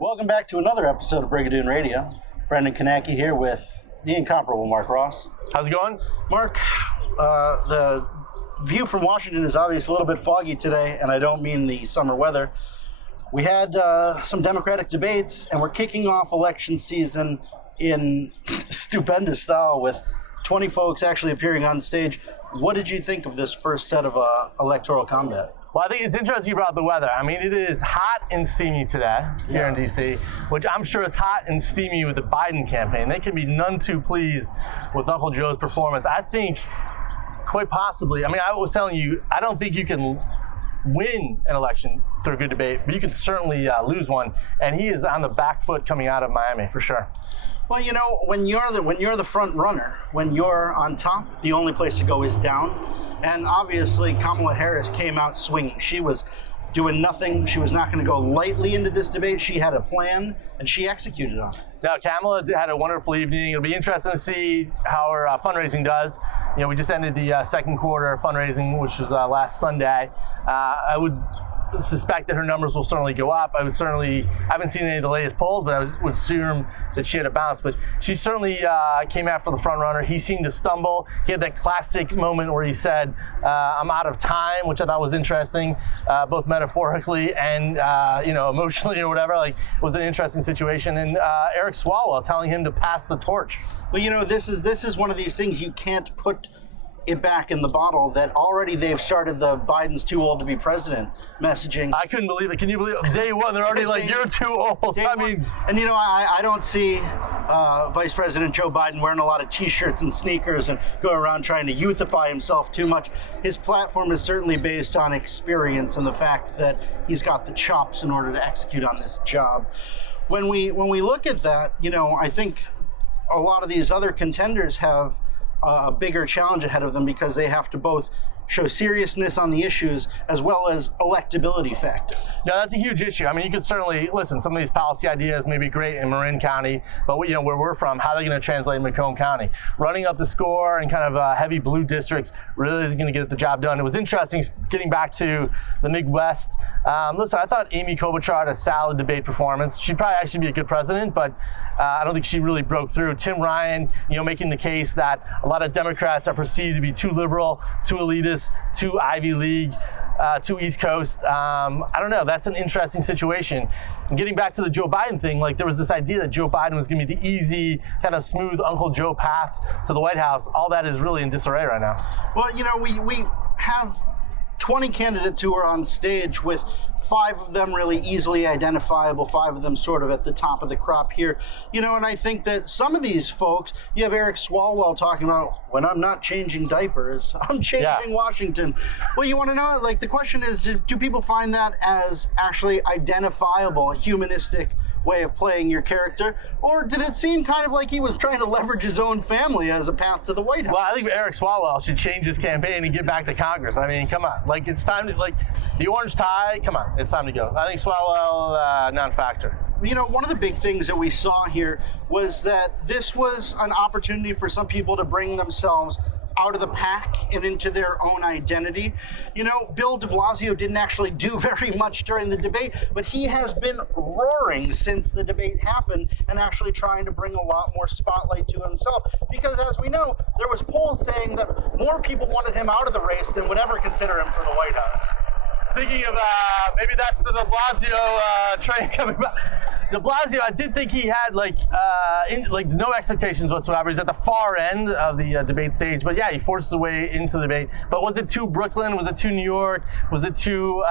Welcome back to another episode of Brigadoon Radio. Brendan Kownacki here with the incomparable Mark Ross. How's it going? Mark, the view from Washington is obviously a little bit foggy today, and I don't mean the summer weather. We had some Democratic debates, and we're kicking off election season in stupendous style with 20 folks actually appearing on stage. What did you think of this first set of electoral combat? Well, I think it's interesting you brought up the weather. I mean, it is hot and steamy today here in D.C., which I'm sure it's hot and steamy with the Biden campaign. They can be none too pleased with Uncle Joe's performance. I think, quite possibly, I was telling you, I don't think you can win an election through a good debate, but you can certainly lose one. And he is on the back foot coming out of Miami, for sure. Well, you know, when you're the front runner, when you're on top, the only place to go is down. And obviously, Kamala Harris came out swinging. She was doing nothing. She was not going to go lightly into this debate. She had a plan, and she executed on it. Now, Kamala had a wonderful evening. It'll be interesting to see how her fundraising does. You know, we just ended the second quarter fundraising, which was last Sunday. I would suspect that her numbers will certainly go up. I haven't seen any of the latest polls, but I would assume that she had a bounce. But she certainly came after the front runner. He seemed to stumble. He had that classic moment where he said, I'm out of time, which I thought was interesting, both metaphorically and emotionally or whatever. Like, it was an interesting situation. And Eric Swalwell telling him to pass the torch. Well, you know, this is one of these things you can't put it back in the bottle, that already they've started the Biden's too old to be president messaging. I couldn't believe it. Can you believe it? Day one, they're already like, you're too old. And you know, I don't see Vice President Joe Biden wearing a lot of t-shirts and sneakers and going around trying to youthify himself too much. His platform is certainly based on experience and the fact that he's got the chops in order to execute on this job. When we look at that, you know, I think a lot of these other contenders have a bigger challenge ahead of them because they have to both show seriousness on the issues as well as electability factor. No, that's a huge issue. I mean, you could certainly, listen, some of these policy ideas may be great in Marin County, but where we're from, how are they going to translate in Macomb County? Running up the score in kind of heavy blue districts really isn't going to get the job done. It was interesting getting back to the Midwest. Listen, I thought Amy Klobuchar had a solid debate performance. She'd probably actually be a good president, but I don't think she really broke through. Tim Ryan, making the case that a lot of Democrats are perceived to be too liberal, too elitist, too Ivy League, too East Coast. I don't know. That's an interesting situation. And getting back to the Joe Biden thing, like, there was this idea that Joe Biden was going to be the easy, kind of smooth Uncle Joe path to the White House. All that is really in disarray right now. Well, you know, we have 20 candidates who are on stage, with 5 of them really easily identifiable, 5 of them sort of at the top of the crop here. You know, and I think that some of these folks, you have Eric Swalwell talking about, when I'm not changing diapers, I'm changing Washington. Well, you want to know, like, the question is, do people find that as actually identifiable, humanistic way of playing your character, or did it seem kind of like he was trying to leverage his own family as a path to the White House? Well, I think Eric Swalwell should change his campaign and get back to Congress. I mean, come on. Like, it's time to, like, the orange tie, come on, it's time to go. I think Swalwell, non-factor. You know, one of the big things that we saw here was that this was an opportunity for some people to bring themselves out of the pack and into their own identity. You know, Bill de Blasio didn't actually do very much during the debate, but he has been roaring since the debate happened and actually trying to bring a lot more spotlight to himself. Because as we know, there was polls saying that more people wanted him out of the race than would ever consider him for the White House. Speaking of, maybe that's the de Blasio train coming back. De Blasio, I did think he had no expectations whatsoever. He's at the far end of the debate stage, but yeah, he forces his way into the debate. But was it too Brooklyn? Was it too New York? Was it too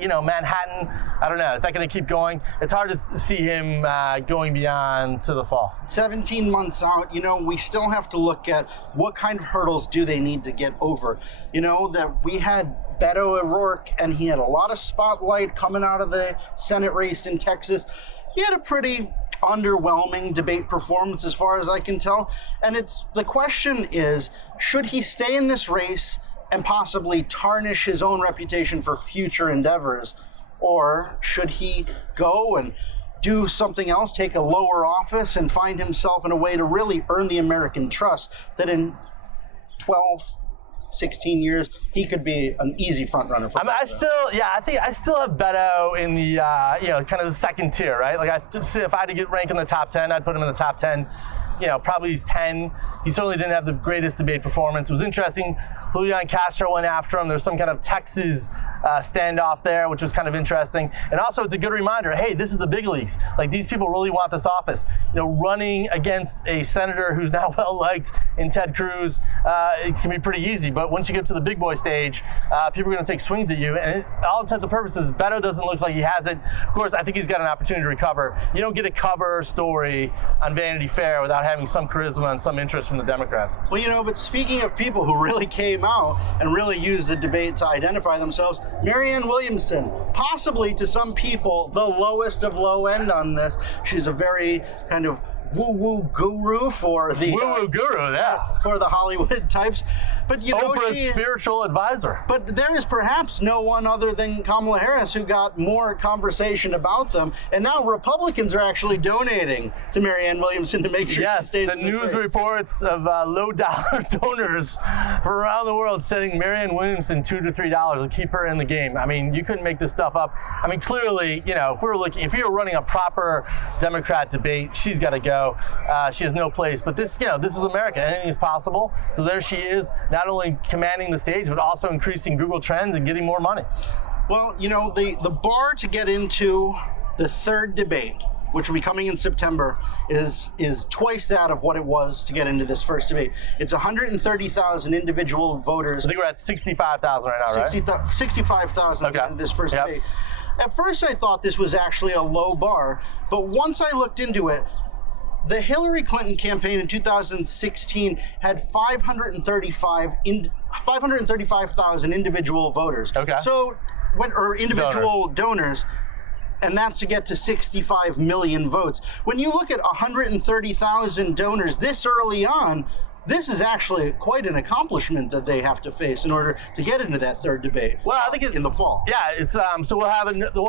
Manhattan? I don't know. Is that going to keep going? It's hard to see him going beyond to the fall. 17 months out, you know, we still have to look at what kind of hurdles do they need to get over. You know, that we had Beto O'Rourke, and he had a lot of spotlight coming out of the Senate race in Texas. He had a pretty underwhelming debate performance as far as I can tell. And the question is, should he stay in this race and possibly tarnish his own reputation for future endeavors? Or should he go and do something else, take a lower office and find himself in a way to really earn the American trust that in 12, 16 years, he could be an easy front runner for I think I still have Beto in the kind of the second tier, right? Like if I had to get ranked in the top 10, I'd put him in the top 10. Probably he's 10. He certainly didn't have the greatest debate performance. It was interesting. Julian Castro went after him. There's some kind of Texas standoff there, which was kind of interesting. And also, it's a good reminder, hey, this is the big leagues. Like, these people really want this office. Running against a senator who's now well-liked in Ted Cruz, it can be pretty easy. But once you get to the big boy stage, people are going to take swings at you. And all intents and purposes, Beto doesn't look like he has it. Of course, I think he's got an opportunity to recover. You don't get a cover story on Vanity Fair without having some charisma and some interest from the Democrats. Well, but speaking of people who really came out and really used the debate to identify themselves, Marianne Williamson, possibly to some people the lowest of low end on this. She's a very kind of woo-woo guru for the for the Hollywood types, but Oprah's spiritual advisor. But there is perhaps no one other than Kamala Harris who got more conversation about them, and now Republicans are actually donating to Marianne Williamson to make sure she stays in this race. Reports of low-dollar donors from around the world sending Marianne Williamson $2 to $3 to keep her in the game. I mean, you couldn't make this stuff up. I mean, clearly, if you're running a proper Democrat debate, she's got to go. She has no place, but this is America. Anything is possible. So there she is, not only commanding the stage, but also increasing Google Trends and getting more money. Well, the bar to get into the third debate, which will be coming in September, is twice that of what it was to get into this first debate. It's 130,000 individual voters. I think we're at 65,000 right now, right? 65,000 in this first debate. At first, I thought this was actually a low bar, but once I looked into it, the Hillary Clinton campaign in 2016 had 535,000 individual voters. Okay. So, individual donors, and that's to get to 65 million votes. When you look at 130,000 donors this early on, this is actually quite an accomplishment that they have to face in order to get into that third debate. Well, I think in the fall. Yeah, it's so we'll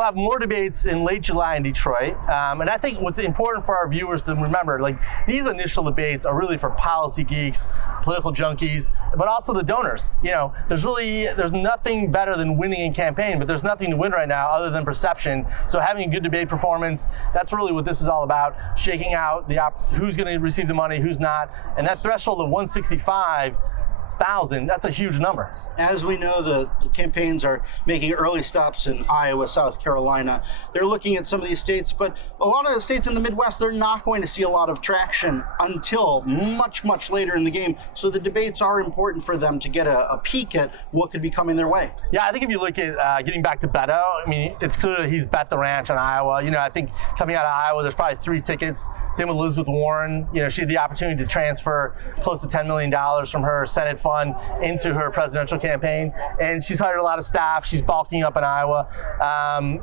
have more debates in late July in Detroit, and I think what's important for our viewers to remember, like, these initial debates are really for policy geeks, political junkies, but also the donors. There's nothing better than winning a campaign, but there's nothing to win right now other than perception. So having a good debate performance, that's really what this is all about, shaking out who's going to receive the money, who's not, and that threshold of 165,000, that's a huge number. As we know, the campaigns are making early stops in Iowa, South Carolina. They're looking at some of these states, but a lot of the states in the Midwest, they're not going to see a lot of traction until much, much later in the game. So the debates are important for them to get a peek at what could be coming their way. Yeah, I think if you look at getting back to Beto, I mean, it's clear that he's bet the ranch on Iowa. I think coming out of Iowa, there's probably 3 tickets. Same with Elizabeth Warren. She had the opportunity to transfer close to $10 million from her Senate fund into her presidential campaign. And she's hired a lot of staff. She's bulking up in Iowa.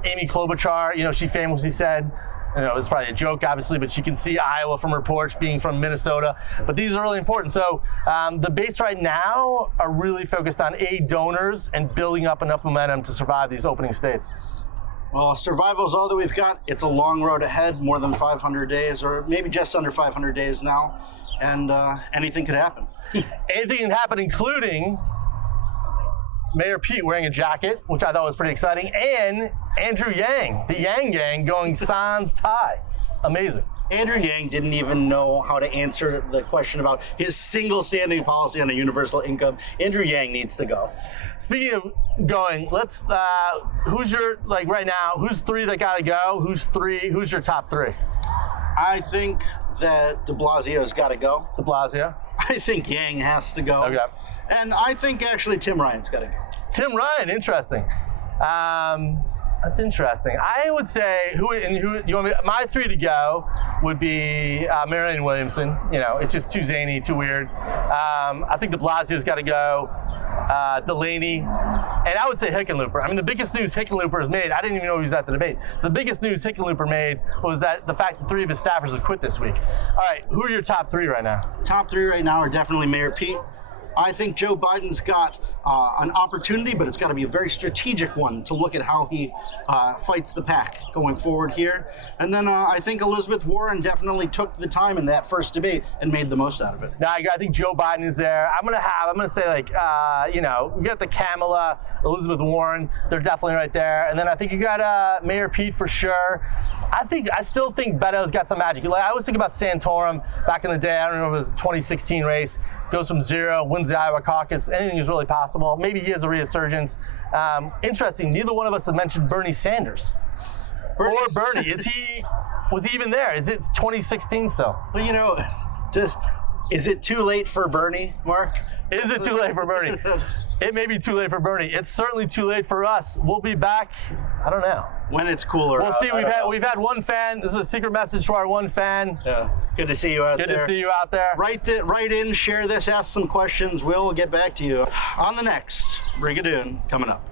Amy Klobuchar, she famously said, it's probably a joke, obviously, but she can see Iowa from her porch, being from Minnesota. But these are really important. So the debates right now are really focused on donors and building up enough momentum to survive these opening states. Well, survival is all that we've got. It's a long road ahead, more than 500 days, or maybe just under 500 days now, and anything could happen. Anything can happen, including Mayor Pete wearing a jacket, which I thought was pretty exciting, and Andrew Yang, the Yang Gang, going sans tie. Amazing. Andrew Yang didn't even know how to answer the question about his single standing policy on a universal income. Andrew Yang needs to go. Speaking of going, let's, who's your, right now, who's 3 that gotta go? Who's your top 3? I think that de Blasio's gotta go. De Blasio? I think Yang has to go. Okay. And I think actually Tim Ryan's gotta go. Tim Ryan, interesting. That's interesting. I would say who you want me? My 3 to go would be Marianne Williamson. It's just too zany, too weird. I think de Blasio's got to go. Delaney, and I would say Hickenlooper. I mean, the biggest news Hickenlooper has made, I didn't even know he was at the debate. The biggest news Hickenlooper made was that the fact that 3 of his staffers have quit this week. All right, who are your top 3 right now? Top 3 right now are definitely Mayor Pete. I think Joe Biden's got an opportunity, but it's got to be a very strategic one to look at how he fights the pack going forward here. And then I think Elizabeth Warren definitely took the time in that first debate and made the most out of it. Now, I think Joe Biden is there. I'm gonna say like, we got the Kamala, Elizabeth Warren. They're definitely right there. And then I think you got Mayor Pete for sure. I still think Beto's got some magic. Like, I always think about Santorum back in the day. I don't know if it was a 2016 race. Goes from 0, wins the Iowa caucus. Anything is really possible. Maybe he has a resurgence. Interesting. Neither one of us have mentioned Bernie Sanders. Bernie. Was he even there? Is it 2016 still? Well, is it too late for Bernie, Mark? Is it too late for Bernie? It may be too late for Bernie. It's certainly too late for us. We'll be back. I don't know. When it's cooler. We'll see. We've had one fan. This is a secret message to our one fan. Yeah. Good to see you out there. Good to see you out there. Write in, share this, ask some questions. We'll get back to you on the next Brigadoon coming up.